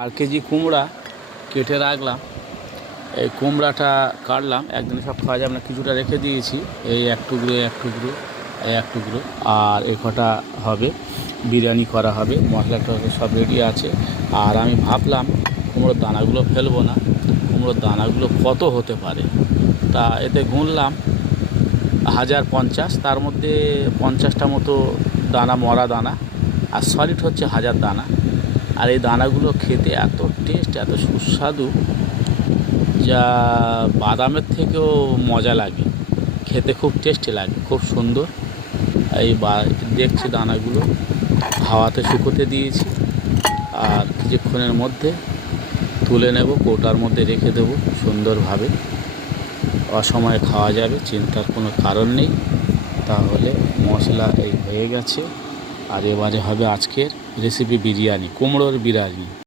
আর KG কুমড়া কেটে রাখলাম। এই কুমড়াটা কাটলাম, একদিনে সব খাওয়া যাবে না, কিছুটা রেখে দিয়েছি। এই এক টুকরো এক টুকরো এক টুকরো, আর এ কটা হবে, বিরিয়ানি করা হবে। মশলা টশলা সব রেডি আছে। আর আমি ভাবলাম কুমড়োর দানাগুলো ফেলবো না, কুমড়োর দানাগুলো কত হতে পারে। তা এতে গুনলাম 1050, তার মধ্যে 50টা মতো দানা মরা দানা, আর সলিড হচ্ছে 1000 দানা। আর এই দানাগুলো খেতে এত টেস্ট, এত সুস্বাদু, যা বাদামের থেকেও মজা লাগে খেতে, খুব টেস্টি লাগে, খুব সুন্দর। এই দেখছি দানাগুলো হাওয়াতে শুকোতে দিয়েছি, আর কিছুক্ষণের মধ্যে তুলে নেব, কৌটার মধ্যে রেখে দেবো সুন্দরভাবে। অসময়ে খাওয়া যাবে, চিন্তার কোনো কারণ নেই। তাহলে মশলা এই হয়ে গেছে। আর এবারে হবে আজকের রেসিপি বিরিয়ানি, কুমড়োর বিরিয়ানি।